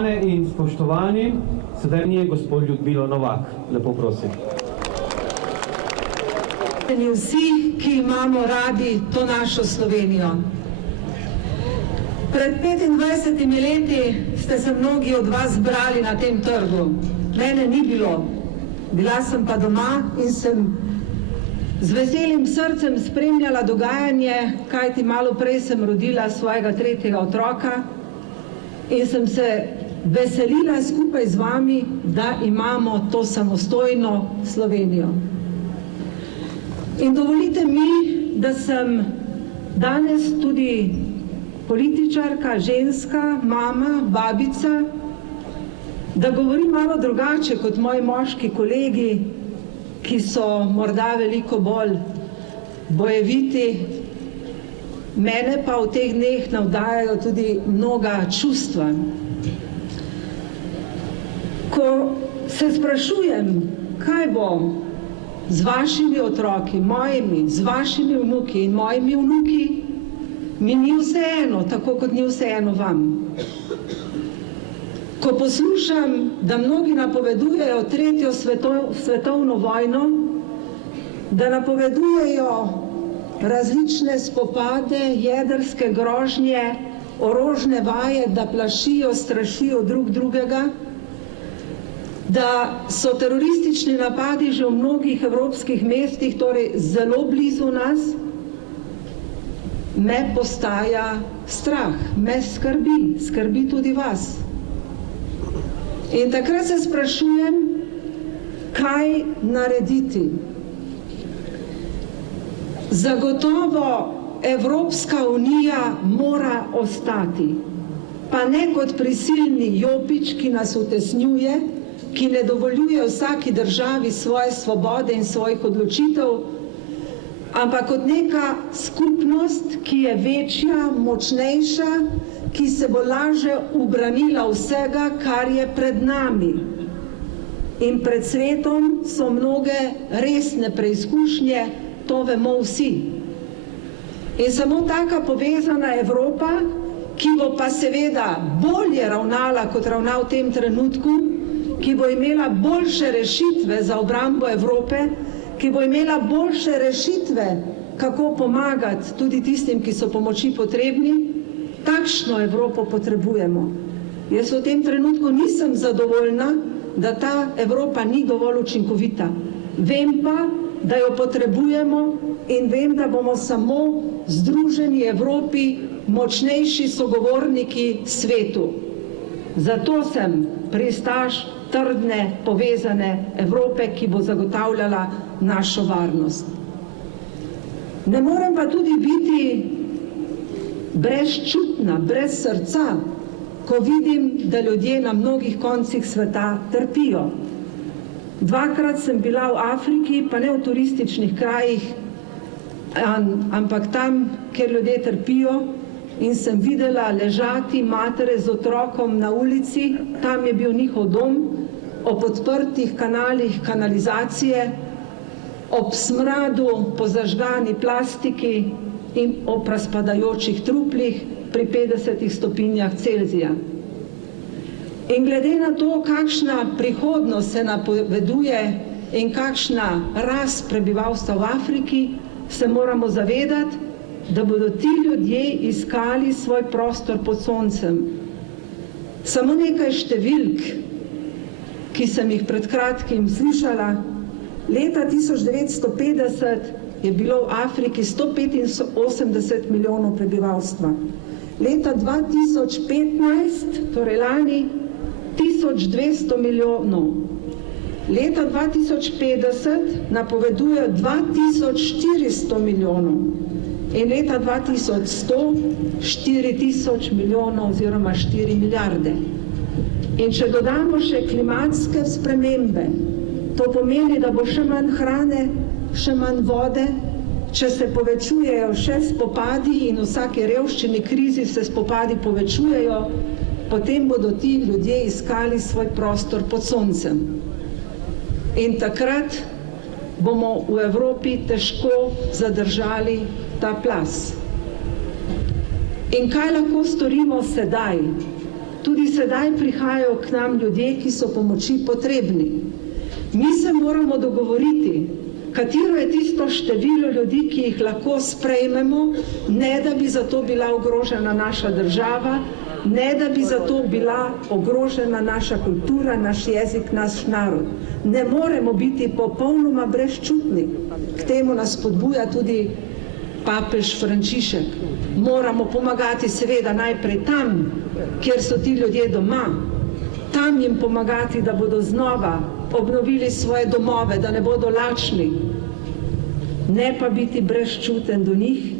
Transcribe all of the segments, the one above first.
Spoštovane in spoštovani, sedaj je gospod Ljudmilo Novak. Lepo prosim. Vsi, ki imamo radi to našo Slovenijo. Pred 25 leti ste se mnogi od vas zbrali na tem trgu. Mene ni bilo. Bila sem pa doma in sem z veselim srcem spremljala dogajanje, kajti malo prej sem rodila svojega 3. otroka in sem se veselila skupaj z vami, da imamo to samostojno Slovenijo. In dovolite mi, da sem danes tudi političarka, ženska, mama, babica, da govorim malo drugače kot moji moški kolegi, ki so morda veliko bolj bojeviti. Mene pa v teh dneh navdajajo tudi mnoga čustva. Ko se sprašujem, kaj bo z vašimi otroki, mojimi, z vašimi vnuki in mojimi vnuki, mi ni vseeno, tako kot ni vseeno vam. Ko poslušam, da mnogi napovedujejo 3. svetovno vojno, da napovedujejo različne spopade, jedrske grožnje, orožne vaje, da plašijo, strašijo drug drugega, da so teroristični napadi že v mnogih evropskih mestih, torej zelo blizu nas, me postaja strah, me skrbi, skrbi tudi vas. In takrat se sprašujem, kaj narediti. Zagotovo Evropska unija mora ostati, pa ne kot prisilni jopič, ki nas utesnjuje, ki ne dovoljuje vsaki državi svoje svobode in svojih odločitev, ampak kot neka skupnost, ki je večja, močnejša, ki se bo lažje ubranila vsega, kar je pred nami. In pred svetom so mnoge resne preizkušnje, to vemo vsi. In samo taka povezana Evropa, ki bo pa seveda bolje ravnala, kot ravna v tem trenutku, ki bo imela boljše rešitve za obrambo Evrope, ki bo imela boljše rešitve, kako pomagati tudi tistim, ki so pomoči potrebni, takšno Evropo potrebujemo. Jaz v tem trenutku nisem zadovoljna, da ta Evropa ni dovolj učinkovita. Vem pa, da jo potrebujemo in vem, da bomo samo združeni Evropi močnejši sogovorniki svetu. Zato sem pristaš trdne, povezane Evrope, ki bo zagotavljala našo varnost. Ne morem pa tudi biti brezčutna, brez srca, ko vidim, da ljudje na mnogih koncih sveta trpijo. Dvakrat sem bila v Afriki, pa ne v turističnih krajih, ampak tam, kjer ljudje trpijo, in sem videla ležati matere z otrokom na ulici, tam je bil njihov dom, ob odprtih kanalih kanalizacije, ob smradu po zažgani plastiki in ob razpadajočih truplih pri 50 stopinjah Celzija. In glede na to, kakšna prihodnost se napoveduje in kakšna rast prebivalstva v Afriki, se moramo zavedati, da bodo ti ljudje iskali svoj prostor pod soncem. Samo nekaj številk, ki sem jih pred kratkim slišala. Leta 1950 je bilo v Afriki 185 milijonov prebivalstva. Leta 2015, torej lani, 1200 milijonov. Leta 2050 napovedujejo 2400 milijonov. In leta 2100 4000 milijonov oziroma 4 milijarde. In če dodamo še klimatske spremembe, to pomeni, da bo še manj hrane, še manj vode, če se povečujejo še spopadi in vsake revščini, krizi se spopadi povečujejo, potem bodo ti ljudje iskali svoj prostor pod soncem. In takrat bomo v Evropi težko zadržali ta plaz. In kaj lahko storimo sedaj? tudi sedaj prihajajo k nam ljudje, ki so pomoči potrebni. Mi se moramo dogovoriti, katero je tisto število ljudi, ki jih lahko sprejmemo, ne da bi zato bila ogrožena naša država, ne da bi zato bila ogrožena naša kultura, naš jezik, naš narod. Ne moremo biti popolnoma brezčutni. K temu nas spodbuja tudi papež Frančišek. Moramo pomagati seveda najprej tam, kjer so ti ljudje doma, tam jim pomagati, da bodo znova obnovili svoje domove, da ne bodo lačni, ne pa biti brezčuten do njih.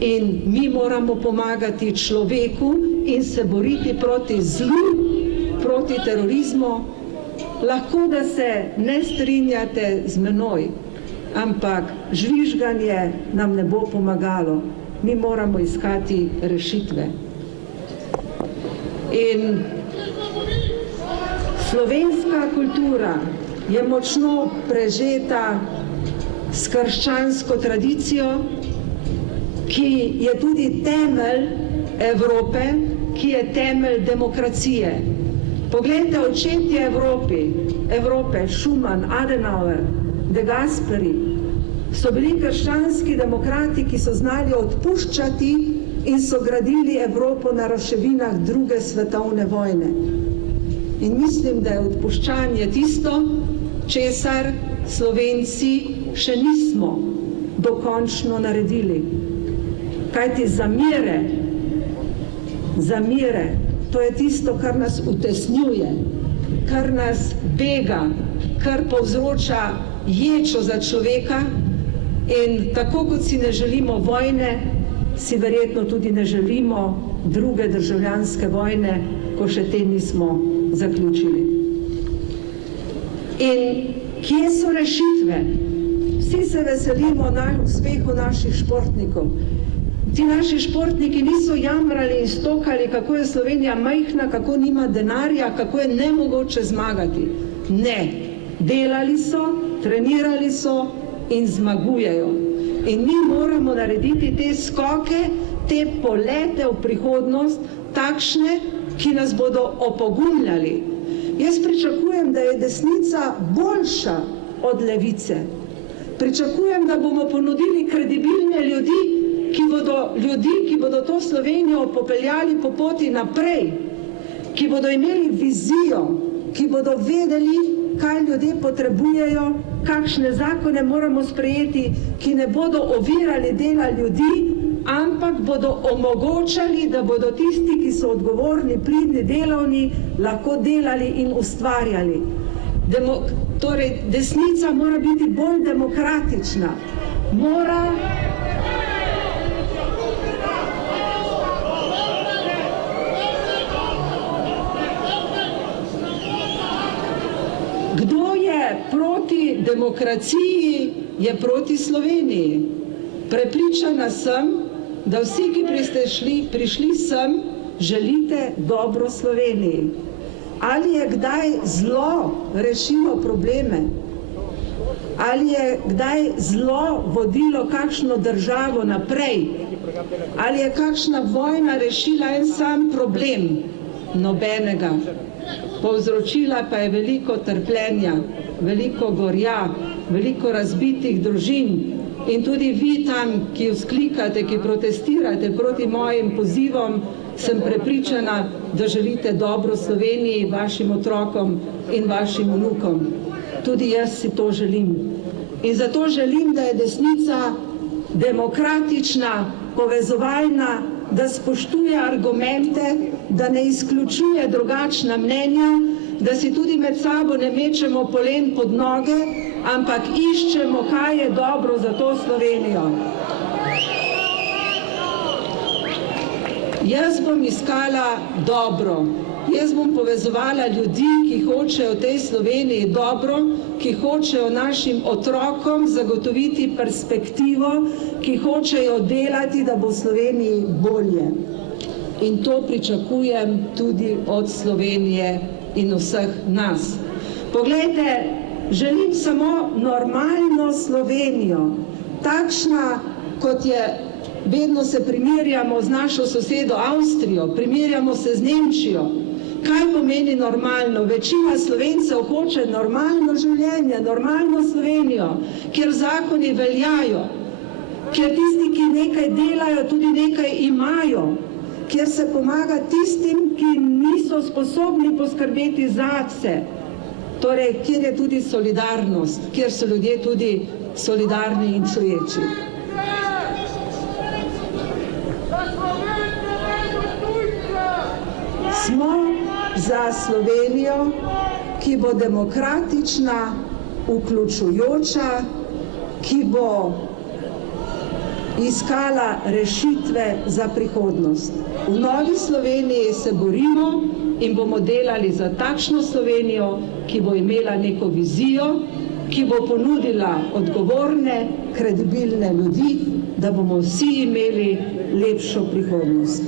In mi moramo pomagati človeku in se boriti proti zlu, proti terorizmu. Lahko, da se ne strinjate z menoj, ampak žvižganje nam ne bo pomagalo. Mi moramo iskati rešitve. In slovenska kultura je močno prežeta s krščansko tradicijo, ki je tudi temelj Evrope, ki je temelj demokracije. Poglejte, očetje Evrope, Schuman, Adenauer, De Gasperi, so bili krščanski demokrati, ki so znali odpuščati in so gradili Evropo na ruševinah druge svetovne vojne. In mislim, da je odpuščanje tisto, česar Slovenci še nismo dokončno naredili. Kajti zamere, to je tisto, kar nas utesnjuje, kar nas bega, kar povzroča ječo za človeka. In tako kot si ne želimo vojne, si verjetno tudi ne želimo druge državljanske vojne, ko še te nismo zaključili. In kje so rešitve? Vsi se veselimo uspehu naših športnikov. Ti naši športniki niso jamrali in stokali, kako je Slovenija majhna, kako nima denarja, kako je nemogoče zmagati. Ne, delali so, trenirali so in zmagujejo. In mi moramo narediti te skoke, te polete v prihodnost, takšne, ki nas bodo opogumljali. Jaz pričakujem, da je desnica boljša od levice. Pričakujem, da bomo ponudili kredibilne ljudi, ki bodo to Slovenijo popeljali po poti naprej, ki bodo imeli vizijo, ki bodo vedeli, kaj ljudje potrebujejo, kakšne zakone moramo sprejeti, ki ne bodo ovirali dela ljudi, ampak bodo omogočali, da bodo tisti, ki so odgovorni, pridni, delavni, lahko delali in ustvarjali. Torej, desnica mora biti bolj demokratična, Kdo je proti demokraciji, je proti Sloveniji. Prepričana sem, da vsi, ki ste prišli sem, želite dobro Sloveniji. Ali je kdaj zlo rešilo probleme? Ali je kdaj zlo vodilo kakšno državo naprej? Ali je kakšna vojna rešila en sam problem? Nobenega. Povzročila pa je veliko trpljenja, veliko gorja, veliko razbitih družin. In tudi vi tam, ki vzklikate, ki protestirate proti mojim pozivom, sem prepričana, da želite dobro Sloveniji, vašim otrokom in vašim vnukom. Tudi jaz si to želim. In zato želim, da je desnica demokratična, povezovalna, da spoštuje argumente, da ne izključuje drugačna mnenja, da si tudi med sabo ne mečemo polen pod noge, ampak iščemo, kaj je dobro za to Slovenijo. Jaz bom iskala dobro. Jaz bom povezovala ljudi, ki hočejo tej Sloveniji dobro, ki hočejo našim otrokom zagotoviti perspektivo, ki hočejo delati, da bo Sloveniji bolje. In to pričakujem tudi od Slovenije in vseh nas. Poglejte, želim samo normalno Slovenijo, takšna, kot je, vedno se primerjamo z našo sosedo Avstrijo, primerjamo se z Nemčijo. Kaj pomeni normalno? Večina Slovencev hoče normalno življenje, normalno Slovenijo, kjer zakoni veljajo, kjer tisti, ki nekaj delajo, tudi nekaj imajo, kjer se pomaga tistim, ki niso sposobni poskrbeti zase. Torej, kjer je tudi solidarnost, kjer so ljudje tudi solidarni in čuječi. Smo za Slovenijo, ki bo demokratična, vključujoča, ki bo iskala rešitve za prihodnost. V Novi Sloveniji se borimo in bomo delali za takšno Slovenijo, ki bo imela neko vizijo, ki bo ponudila odgovorne, kredibilne ljudi, da bomo vsi imeli lepšo prihodnost.